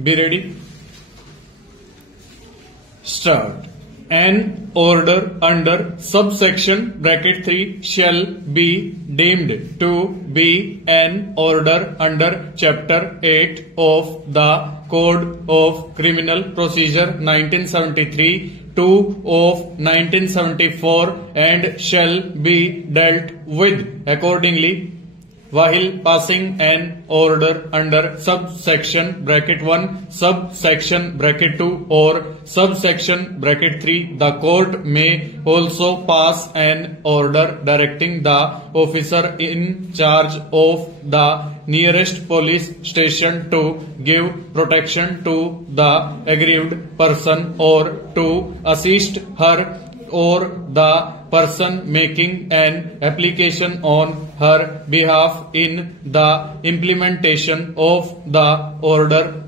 Be ready. Start. An order under subsection bracket 3 shall be deemed to be an order under chapter 8 of the Code of Criminal Procedure 1973, 2 of 1974 and shall be dealt with accordingly while passing an order under subsection bracket 1, subsection bracket 2 or subsection bracket 3, the court may also pass an order directing the officer in charge of the nearest police station to give protection to the aggrieved person or to assist her or the person making an application on her behalf in the implementation of the order.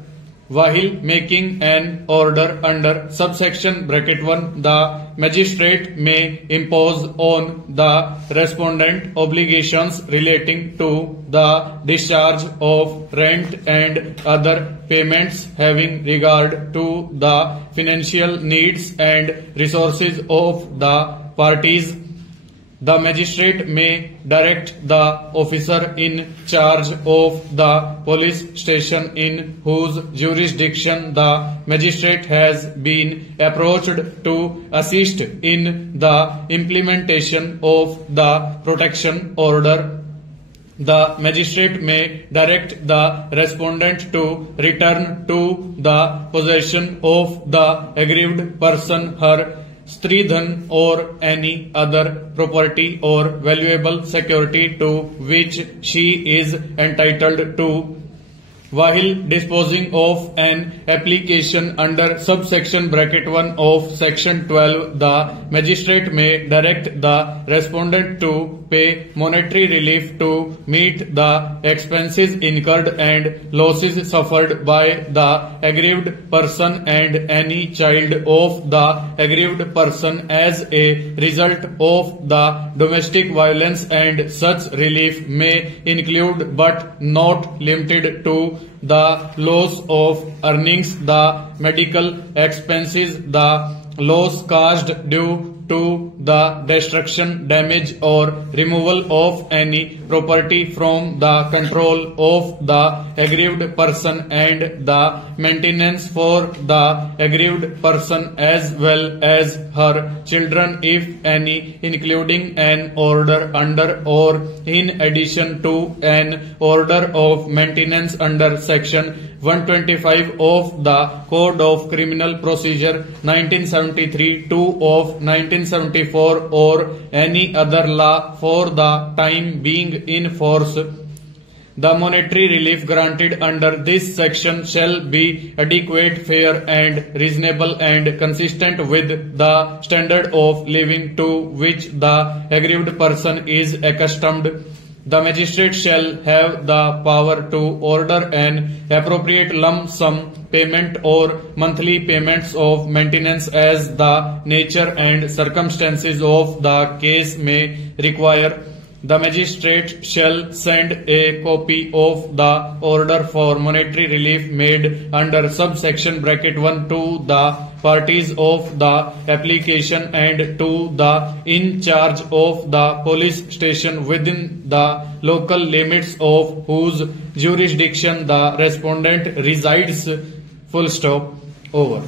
While making an order under subsection bracket 1, the magistrate may impose on the respondent obligations relating to the discharge of rent and other payments having regard to the financial needs and resources of the parties. The magistrate may direct the officer in charge of the police station in whose jurisdiction the magistrate has been approached to assist in the implementation of the protection order. The magistrate may direct the respondent to return to the possession of the aggrieved person her stridhan or any other property or valuable security to which she is entitled to. While disposing of an application under subsection bracket 1 of section 12, the magistrate may direct the respondent to pay monetary relief to meet the expenses incurred and losses suffered by the aggrieved person and any child of the aggrieved person as a result of the domestic violence, and such relief may include but not limited to the loss of earnings, the medical expenses, the loss caused due to the destruction, damage or removal of any property from the control of the aggrieved person, and the maintenance for the aggrieved person as well as her children if any, including an order under or in addition to an order of maintenance under section 125 of the Code of Criminal Procedure 1973, 2 of 1974 or any other law for the time being in force. The monetary relief granted under this section shall be adequate, fair and reasonable and consistent with the standard of living to which the aggrieved person is accustomed. The magistrate shall have the power to order an appropriate lump sum payment or monthly payments of maintenance as the nature and circumstances of the case may require. The magistrate shall send a copy of the order for monetary relief made under subsection bracket 1 to the parties of the application and to the in charge of the police station within the local limits of whose jurisdiction the respondent resides. Full stop. Over.